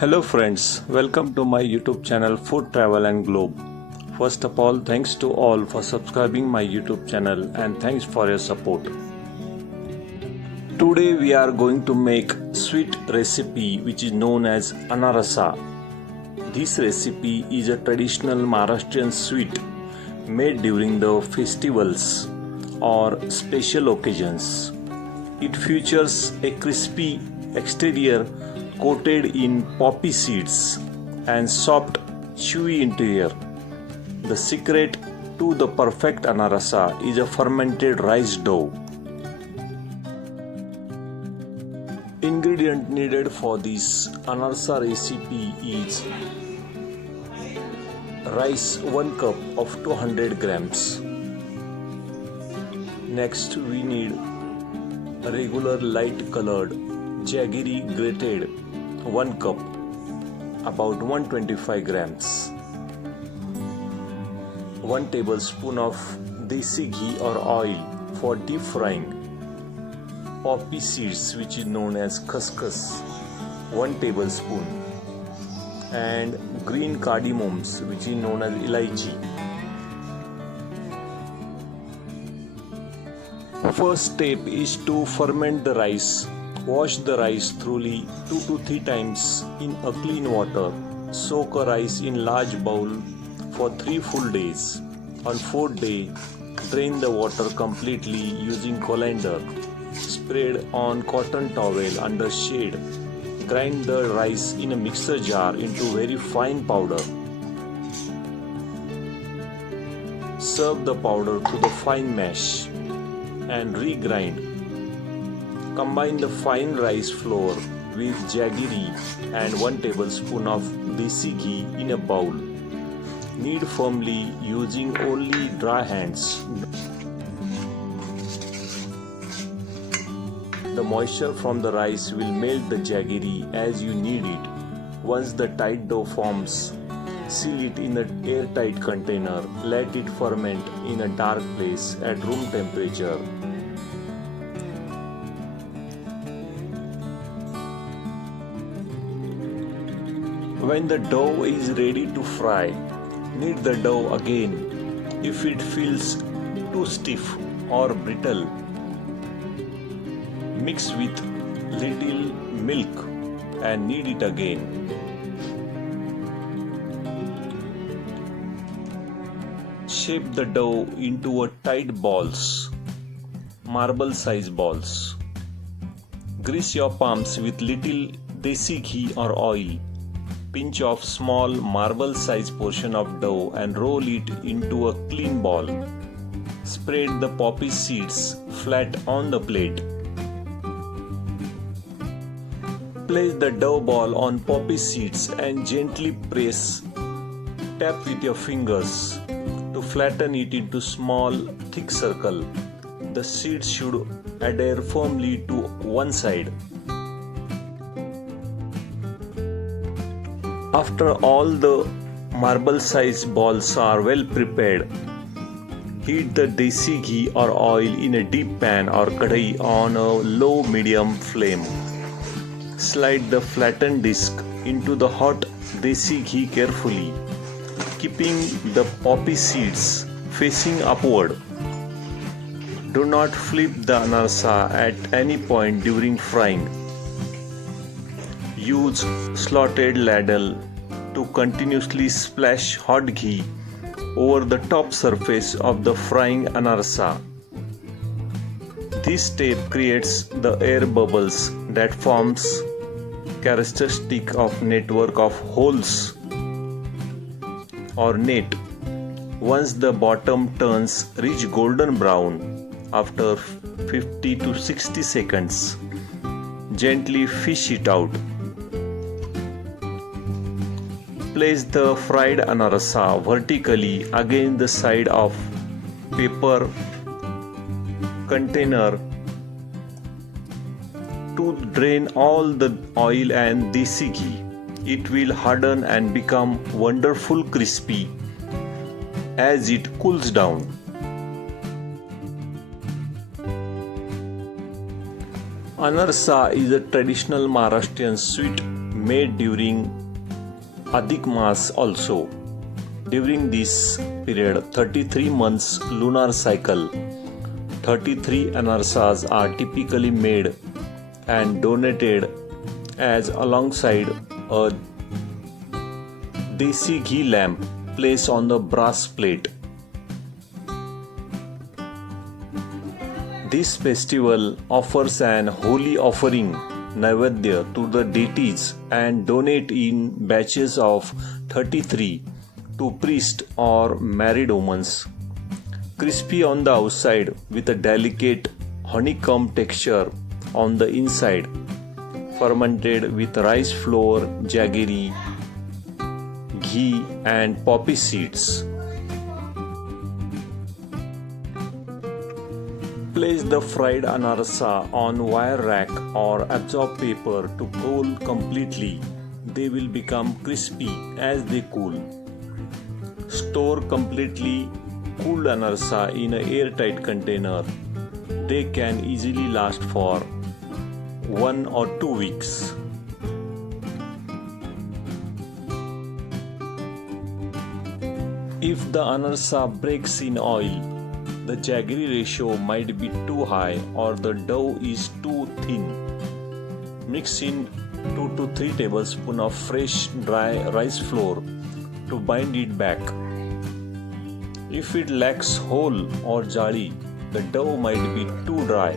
Hello friends, welcome to my YouTube channel Food Travel and Globe. First of all, thanks to all for subscribing my YouTube channel and thanks for your support. Today we are going to make sweet recipe which is known as Anarse. This recipe is a traditional Maharashtrian sweet made during the festivals or special occasions. It features a crispy exterior coated in poppy seeds and soft, chewy interior. The secret to the perfect Anarse is a fermented rice dough. Ingredient needed for this Anarse recipe is rice 1 cup of 200 grams. Next we need a regular light colored jaggery grated 1 cup, about 125 grams. 1 tablespoon of desi ghee or oil for deep frying. Poppy seeds which is known as khaskhas 1 tablespoon and green cardamoms which is known as elaichi. First step is to ferment the rice. Wash the rice thoroughly 2 to 3 times in a clean water. Soak a rice in large bowl for 3 full days. On 4th day, drain the water completely using colander. Spread on cotton towel under shade. Grind the rice in a mixer jar into very fine powder. Serve the powder to the fine mash and regrind. Combine the fine rice flour with jaggery and 1 tablespoon of desi ghee in a bowl. Knead firmly using only dry hands. The moisture from the rice will melt the jaggery as you knead it. Once the tight dough forms, seal it in an airtight container. Let it ferment in a dark place at room temperature. When the dough is ready to fry, knead the dough again. If it feels too stiff or brittle, mix with little milk and knead it again. Shape the dough into a tight balls, marble size balls. Grease your palms with little desi ghee or oil. Pinch of small marble size portion of dough and roll it into a clean ball. Spread the poppy seeds flat on the plate. Place the dough ball on poppy seeds and gently press. Tap with your fingers to flatten it into small thick circle. The seeds should adhere firmly to one side. After all the marble-sized balls are well prepared, heat the desi ghee or oil in a deep pan or kadai on a low-medium flame. Slide the flattened disc into the hot desi ghee carefully, keeping the poppy seeds facing upward. Do not flip the Anarse at any point during frying. Use slotted ladle to continuously splash hot ghee over the top surface of the frying Anarse. This step creates the air bubbles that forms characteristic of network of holes or net. Once the bottom turns rich golden brown after 50 to 60 seconds, gently fish it out. Place the fried Anarse vertically against the side of paper container to drain all the oil and desi ghee. It will harden and become wonderful crispy as it cools down. Anarse is a traditional Maharashtrian sweet made during Adhik Mas also. During this period, 33 months lunar cycle, 33 anarsas are typically made and donated as alongside a desi ghee lamp placed on the brass plate. This festival offers an holy offering Naivedya to the deities and donate in batches of 33 to priests or married women. Crispy on the outside with a delicate honeycomb texture on the inside, fermented with rice flour, jaggery, ghee and poppy seeds. Place the fried anarsa on wire rack or absorb paper to cool completely. They will become crispy as they cool. Store completely cooled anarsa in an airtight container. They can easily last for 1 or 2 weeks. If the anarsa breaks in oil, the jaggery ratio might be too high or the dough is too thin. Mix in 2 to 3 tablespoons of fresh dry rice flour to bind it back. If it lacks hole or jali, the dough might be too dry.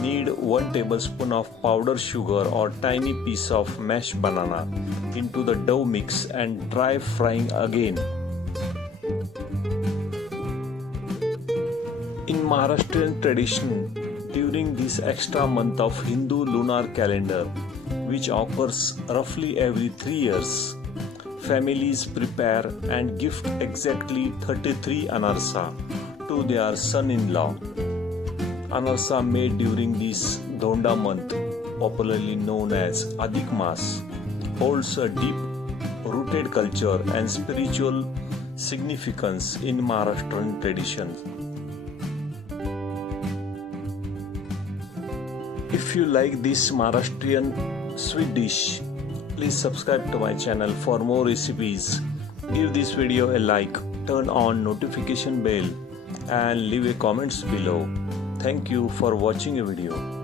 Need 1 tablespoon of powdered sugar or tiny piece of mashed banana into the dough mix and try frying again. In Maharashtrian tradition, during this extra month of Hindu lunar calendar, which occurs roughly every 3 years, families prepare and gift exactly 33 anarsa to their son-in-law. Anarsa made during this Dhonda month, popularly known as Adhik Mas, holds a deep-rooted culture and spiritual significance in Maharashtrian tradition. If you like this Maharashtrian sweet dish, please subscribe to my channel for more recipes. Give this video a like, turn on notification bell and leave a comments below. Thank you for watching a video.